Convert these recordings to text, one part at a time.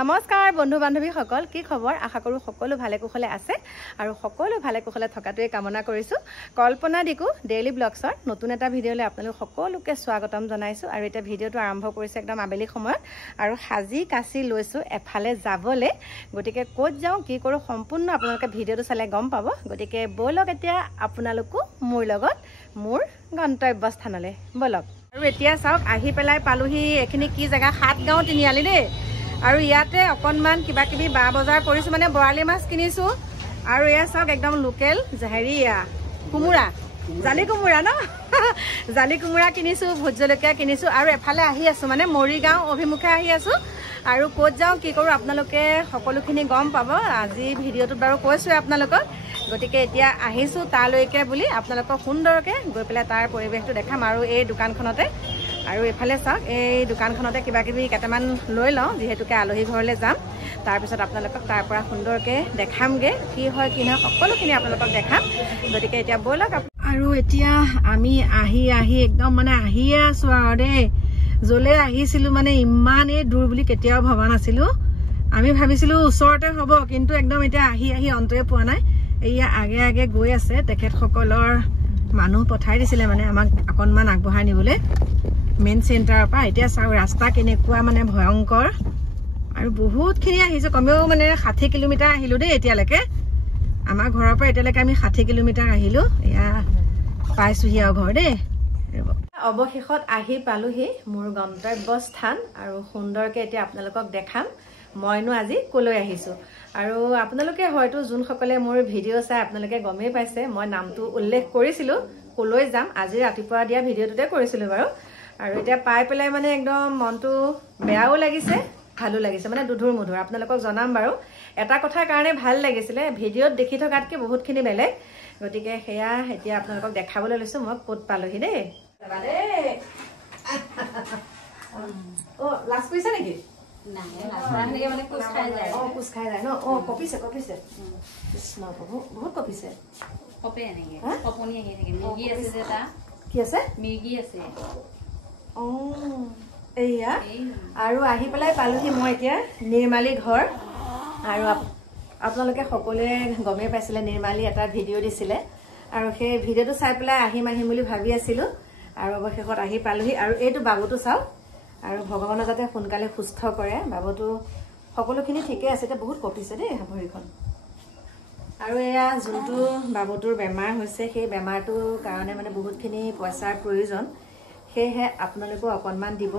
নমস্কাৰ বন্ধু বান্ধৱী সকল, কি খবৰ? আশা কৰো সকলো ভালে কুশলে আছে আৰু সকলো ভালে কুশলে থকাটোৱে কামনা কৰিছো। কল্পনা দিকু ডেইলি ব্লগছৰ নতুন এটা ভিডিঅ'লৈ আপোনালোক সকলোকে স্বাগতম জনাইছো। আৰু এটা ভিডিঅ'টো আৰম্ভ কৰিছে একদম আবেলি সময়ত আৰু সাজি কাচি লৈছো এফালে যাবলে। গতিকে ক'ত যাওঁ কি কৰো সম্পূৰ্ণ আপোনালোকে ভিডিঅ'টো চালে গম পাব। গতিকে বলক এতিয়া আপোনালোকো মোৰ লগত মোৰ গন্তব্যস্থানলৈ বলক। আৰু এতিয়া চাওক আহি পেলাই পালোহি এখিনি কি জেগা, সাতগাঁও তিনিআলি দেই। আৰু ইয়াতে অকণমান কিবা কিবি বা বজাৰ কৰিছো, মানে বৰালি মাছ কিনিছো। আৰু এয়া চাওক একদম লোকেল হেৰি কোমোৰা, জালি কোমোৰা ন জালি কোমোৰা কিনিছো, ভোট জলকীয়া কিনিছো। আৰু এফালে আহি আছো মানে মৰিগাঁও অভিমুখে আহি আছো। আৰু ক'ত যাওঁ কি কৰোঁ আপোনালোকে সকলোখিনি গম পাব। আজি ভিডিঅ'টোত বাৰু কৈছোৱে আপোনালোকক। গতিকে এতিয়া আহিছো তালৈকে বুলি আপোনালোকক সুন্দৰকৈ গৈ পেলাই তাৰ পৰিৱেশটো দেখাম। আৰু এই দোকানখনতে আৰু এইফালে চাওক এই দোকানখনতে কিবা কিবি কেইটামান লৈ লওঁ, যিহেতুকে আলহী ঘৰলৈ যাম। তাৰপিছত আপোনালোকক তাৰ পৰা সুন্দৰকৈ দেখামগৈ কি হয় কি নহয় সকলোখিনি আপোনালোকক দেখাম। গতিকে এতিয়া ব'লক। আৰু এতিয়া আমি আহি একদম মানে আহিয়ে আছো আৰু দেই। য'লে আহিছিলো মানে ইমানেই দূৰ বুলি কেতিয়াও ভবা নাছিলো। আমি ভাবিছিলো ওচৰতে হ'ব, কিন্তু একদম এতিয়া আহি অন্তৰে পোৱা নাই। এয়া আগে আগে গৈ আছে, তেখেতসকলৰ মানুহ পঠাই দিছিলে মানে আমাক অকণমান আগবঢ়াই নিবলৈ মেইন চেণ্টাৰৰ পৰা। এতিয়া চাওক ৰাস্তা কেনেকুৱা মানে ভয়ংকৰ। আৰু বহুতখিনি আহিছো, কমেও মানে 60 কিলোমিটাৰ আহিলো দেই এতিয়ালৈকে। আমাৰ ঘৰৰ পৰা এতিয়ালৈকে আমি 60 কিলোমিটাৰ আহিলো। এয়া পাইছোহি আৰু ঘৰ দেই। অৱশেষত আহি পালোহি মোৰ গন্তব্যস্থান। আৰু সুন্দৰকৈ এতিয়া আপোনালোকক দেখাম মইনো আজি কলৈ আহিছো। আৰু আপোনালোকে হয়তো যোনসকলে মোৰ ভিডিঅ' চাই আপোনালোকে গমেই পাইছে, মই নামটো উল্লেখ কৰিছিলো কলৈ যাম। আজি ৰাতিপুৱা দিয়া ভিডিঅ'টোতে কৰিছিলো বাৰু। আৰু এতিয়া পাই পেলাই মানে একদম মনটো বেয়াও লাগিছে ভালো লাগিছে, মানে দুধুৰ মুধুৰ। আপোনালোকক জনাম বাৰু। এটা কথাৰ কাৰণে ভাল লাগিছিলে, ভিডিঅ'ত দেখি থকাতকৈ বহুতখিনি বেলেগ। গতিকে সেয়া এতিয়া আপোনালোকক দেখাবলৈ লৈছো মই ক'ত পালোহি দেই। লাজ কৰিছে নেকি? কোচ খাই যায় ন? কপিছে বহুত কপিছে। কি আছে? মিৰ্গী আছে। এয়া আৰু আহি পেলাই পালোহি মই এতিয়া নিৰ্মালী ঘৰ। আৰু আপোনালোকে সকলোৱে গমেই পাইছিলে, নিৰ্মালী এটা ভিডিঅ' দিছিলে। আৰু সেই ভিডিঅ'টো চাই পেলাই আহিম বুলি ভাবি আছিলো। আৰু অৱশেষত আহি পালোহি। আৰু এইটো বাবুটো চাওক, আৰু ভগৱানে যাতে সোনকালে সুস্থ কৰে। বাবুটো সকলোখিনি ঠিকে আছে, এতিয়া বহুত কঁপিছে দেই ভৰিখন। আৰু এয়া যোনটো বাবুটোৰ বেমাৰ হৈছে, সেই বেমাৰটোৰ কাৰণে মানে বহুতখিনি পইচাৰ প্ৰয়োজন। সেয়েহে আপোনালোকেও অকণমান দিব।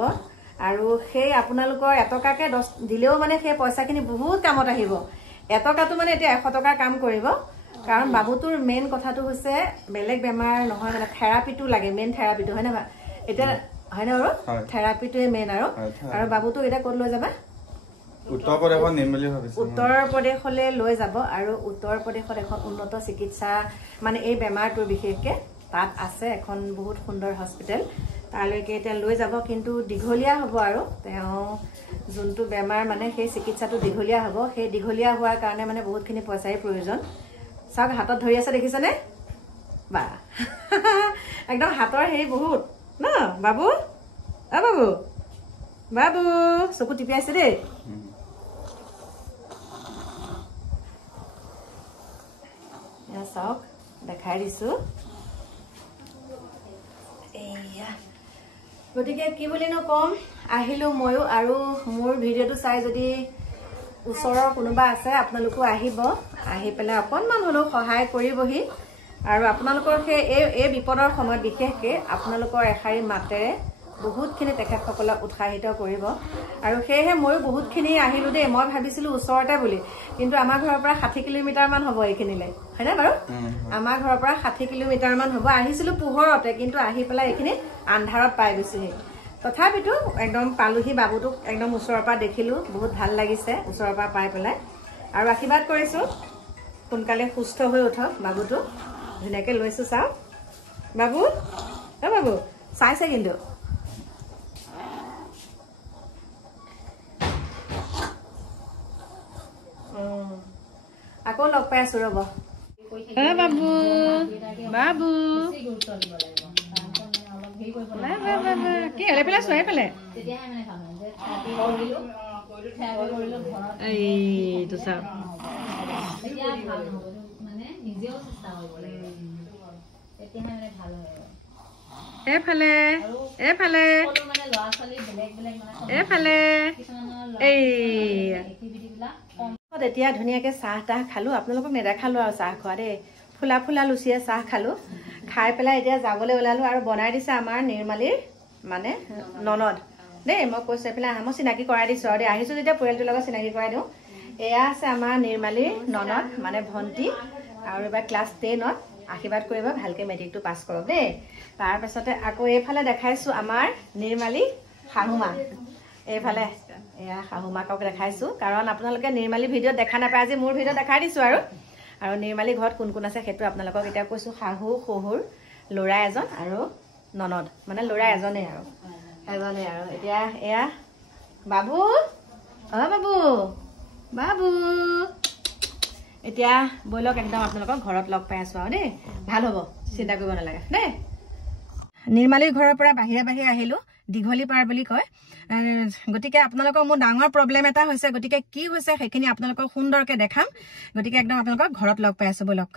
আৰু সেই আপোনালোকৰ এটকাকৈ 10 দিলেও মানে সেই পইচাখিনি বহুত কামত আহিব। এটকাটো মানে এতিয়া 100 টকাৰ কাম কৰিব। কাৰণ বাবুটোৰ মেইন কথাটো হৈছে বেলেগ বেমাৰ নহয়, মানে থেৰাপিটো লাগে, মেইন থেৰাপিটো হয়নে বাৰু? এতিয়া হয়নে বাৰু? থেৰাপিটোৱে মেইন। আৰু বাবুটোক এতিয়া ক'ত লৈ যাবা? উত্তৰ প্ৰদেশলৈ লৈ যাব। আৰু উত্তৰ প্ৰদেশত এখন উন্নত চিকিৎসা মানে এই বেমাৰটোৰ বিশেষকৈ তাত আছে এখন বহুত সুন্দৰ হস্পিটেল। তালৈকে এতিয়া লৈ যাব, কিন্তু দীঘলীয়া হ'ব। আৰু তেওঁ যোনটো বেমাৰ মানে সেই চিকিৎসাটো দীঘলীয়া হ'ব। সেই দীঘলীয়া হোৱাৰ কাৰণে মানে বহুতখিনি পইচাৰ প্ৰয়োজন। চাওক হাতত ধৰি আছে দেখিছেনে? বা একদম হাতৰ হেৰি বহুত ন বাবু। বাবু চকু টিপি আছে দেই। চাওক দেখাই দিছো। এয়া গতিকে কি বুলিনো কম, আহিলো ময়ো। আৰু মোৰ ভিডিঅ'টো চাই যদি ওচৰৰ কোনোবা আছে আপোনালোকো আহিব, আহি পেলাই অকণমান হ'লেও সহায় কৰিবহি। আৰু আপোনালোকৰ সেই এই বিপদৰ সময়ত বিশেষকৈ আপোনালোকৰ এষাৰি মাতেৰে বহুতখিনি তেখেতসকলক উৎসাহিত কৰিব। আৰু সেয়েহে ময়ো বহুতখিনি আহিলোঁ দেই। মই ভাবিছিলোঁ ওচৰতে বুলি, কিন্তু আমাৰ ঘৰৰ পৰা 60 কিলোমিটাৰমান হ'ব এইখিনিলৈ, হয়নে বাৰু? আমাৰ ঘৰৰ পৰা 60 কিলোমিটাৰমান হ'ব। আহিছিলোঁ পোহৰতে, কিন্তু আহি পেলাই এইখিনি আন্ধাৰত পাই গৈছোহি। তথাপিতো একদম পালোহি, বাবুটোক একদম ওচৰৰ পৰা দেখিলোঁ, বহুত ভাল লাগিছে ওচৰৰ পৰা পাই পেলাই। আৰু আশীৰ্বাদ কৰিছোঁ সোনকালে সুস্থ হৈ উঠক বাবুটো। ধুনীয়াকৈ লৈছোঁ চাওক বাবু। বাবু চাইছে কিন্তু আকৌ লগ পাই আছো ৰ'ব। বাবু বাবু কি হ'লে পেলাই চোৱাই পেলাই এইটো চাওক এফালে এফালে এফালে এই এতিয়া ধুনীয়াকৈ চাহ তাহ খালোঁ আপোনালোকক নেদেখালোঁ আৰু চাহ খোৱা দেই ফুলা ফুলা লুচিয়ে চাহ খালোঁ খাই পেলাই এতিয়া যাবলৈ ওলালোঁ আৰু বনাই দিছে আমাৰ নিৰ্মালীৰ মানে ননদ দেই মই কৈছোঁ এইফালে মই চিনাকি কৰাই দিছোঁ আৰু দেই আহিছোঁ যেতিয়া পৰিয়ালটোৰ লগত চিনাকি কৰাই দিওঁ এয়া আছে আমাৰ নিৰ্মালীৰ ননদ মানে ভণ্টি আৰু এবাৰ ক্লাছ 10ত আশীৰ্বাদ কৰিব ভালকৈ মেট্ৰিকটো পাছ কৰক দেই তাৰপাছতে আকৌ এইফালে দেখাইছোঁ আমাৰ নিৰ্মালী শাহুমা এইফালে এয়া শাহুমাকক দেখাইছোঁ কাৰণ আপোনালোকে নিৰ্মালী ভিডিঅ'ত দেখা নাপায় আজি মোৰ ভিডিঅ' দেখাই দিছোঁ আৰু নিৰ্মালী ঘৰত কোন কোন আছে সেইটো আপোনালোকক এতিয়া কৈছোঁ শাহু শহুৰ ল'ৰা এজন আৰু ননদ মানে ল'ৰা এজনেই আৰু এতিয়া এয়া বাবু বাবু বাবু এতিয়া ব'লক একদম আপোনালোকক ঘৰত লগ পাই আছোঁ আৰু দেই ভাল হ'ব চিন্তা কৰিব নালাগে দেই নিৰ্মালীৰ ঘৰৰ পৰা বাহিৰে বাহিৰে আহিলোঁ দীঘলী পাৰ বুলি কয় গতিকে আপোনালোকৰ মোৰ ডাঙৰ প্ৰব্লেম এটা হৈছে গতিকে কি হৈছে সেইখিনি আপোনালোকক সুন্দৰকৈ দেখাম গতিকে একদম আপোনালোকক ঘৰত লগ পাই আছোঁ ব'লক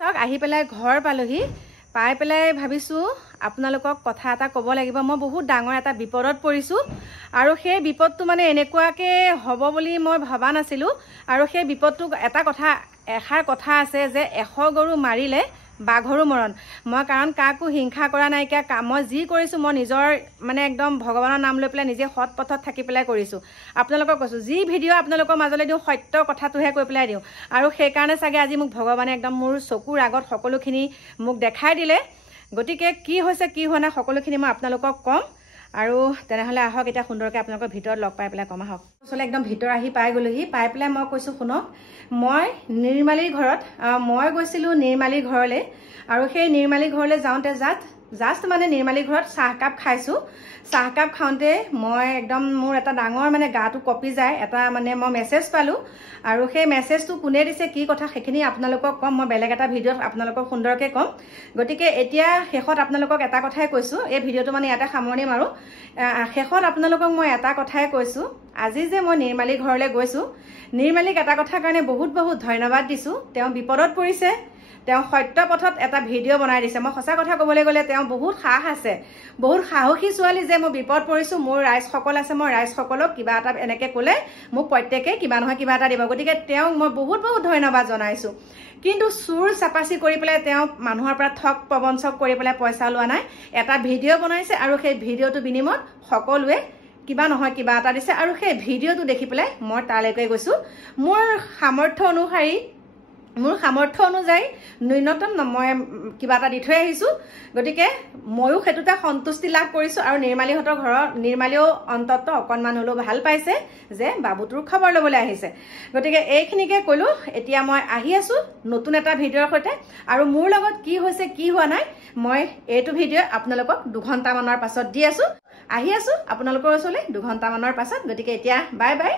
চাওক আহি পেলাই ঘৰ পালোহি পাই পেলাই ভাবিছোঁ আপোনালোকক কথা এটা ক'ব লাগিব মই বহুত ডাঙৰ এটা বিপদত পৰিছোঁ আৰু সেই বিপদটো মানে এনেকুৱাকৈ হ'ব বুলি মই ভবা নাছিলোঁ আৰু সেই বিপদটো এটা কথা এষাৰ কথা আছে যে 100 গৰু মাৰিলে বাঘৰো মৰণ মই কাৰণ কাকো হিংসা কৰা নাইকিয়া মই যি কৰিছোঁ মই নিজৰ মানে একদম ভগৱানৰ নাম লৈ পেলাই নিজে সৎ পথত থাকি পেলাই কৰিছোঁ আপোনালোকক কৈছোঁ যি ভিডিঅ' আপোনালোকৰ মাজলৈ দিওঁ সত্য কথাটোহে কৈ পেলাই দিওঁ আৰু সেইকাৰণে চাগে আজি মোক ভগৱানে একদম মোৰ চকুৰ আগত সকলোখিনি মোক দেখাই দিলে গতিকে কি হৈছে কি হোৱা নাই সকলোখিনি মই আপোনালোকক ক'ম আৰু তেনেহ'লে আহক এতিয়া সুন্দৰকৈ আপোনালোকৰ ভিতৰত লগ পাই পেলাই কম আহক আচলতে একদম ভিতৰ আহি পাই গ'লোহি পাই পেলাই মই কৈছোঁ শুনক মই নিৰ্মালীৰ ঘৰত মই গৈছিলোঁ নিৰ্মালীৰ ঘৰলৈ আৰু সেই নিৰ্মালীৰ ঘৰলৈ যাওঁতে জাষ্ট মানে নিৰ্মালীৰ ঘৰত চাহকাপ খাইছোঁ চাহকাপ খাওঁতে মই একদম মোৰ এটা ডাঙৰ মানে গাটো কঁপি যায় এটা মানে মই মেছেজ পালোঁ আৰু সেই মেছেজটো কোনে দিছে কি কথা সেইখিনি আপোনালোকক ক'ম মই বেলেগ এটা ভিডিঅ'ত আপোনালোকক সুন্দৰকৈ ক'ম গতিকে এতিয়া শেষত আপোনালোকক এটা কথাই কৈছোঁ এই ভিডিঅ'টো মানে ইয়াতে সামৰণি মাৰোঁ শেষত আপোনালোকক মই এটা কথাই কৈছোঁ আজি যে মই নিৰ্মালীৰ ঘৰলৈ গৈছোঁ নিৰ্মালীক এটা কথাৰ কাৰণে বহুত বহুত ধন্যবাদ দিছোঁ তেওঁ বিপদত পৰিছে তেওঁ সত্য পথত এটা ভিডিঅ' বনাই দিছে মই সঁচা কথা ক'বলৈ গ'লে তেওঁ বহুত সাহস আছে বহুত সাহসী ছোৱালী যে মই বিপদ পৰিছোঁ মোৰ ৰাইজসকল আছে মই ৰাইজসকলক কিবা এটা এনেকৈ ক'লে মোক প্ৰত্যেকে কিবা নহয় কিবা এটা দিব গতিকে তেওঁক মই বহুত বহুত ধন্যবাদ জনাইছোঁ কিন্তু চুৰ চাপাচি কৰি পেলাই তেওঁ মানুহৰ পৰা ঠগ প্ৰবঞ্চক কৰি পেলাই পইচা লোৱা নাই এটা ভিডিঅ' বনাইছে আৰু সেই ভিডিঅ'টো বিনিময়ত সকলোৱে কিবা নহয় কিবা এটা দিছে আৰু সেই ভিডিঅ'টো দেখি পেলাই মই তালৈকে গৈছোঁ মোৰ সামৰ্থ্য অনুযায়ী ন্যূনতম মই কিবা এটা দি থৈ আহিছোঁ গতিকে ময়ো সেইটোতে সন্তুষ্টি লাভ কৰিছোঁ আৰু নিৰ্মালীহঁতৰ ঘৰৰ নিৰ্মালীও অন্ততঃ অকণমান হ'লেও ভাল পাইছে যে বাবুটোৰ খবৰ ল'বলৈ আহিছে গতিকে এইখিনিকে ক'লোঁ এতিয়া মই আহি আছোঁ নতুন এটা ভিডিঅ'ৰ সৈতে আৰু মোৰ লগত কি হৈছে কি হোৱা নাই মই এইটো ভিডিঅ' আপোনালোকক 2 ঘণ্টামানৰ পাছত দি আছোঁ আহি আছোঁ আপোনালোকৰ ওচৰলৈ 2 ঘণ্টামানৰ পাছত গতিকে এতিয়া বাই বাই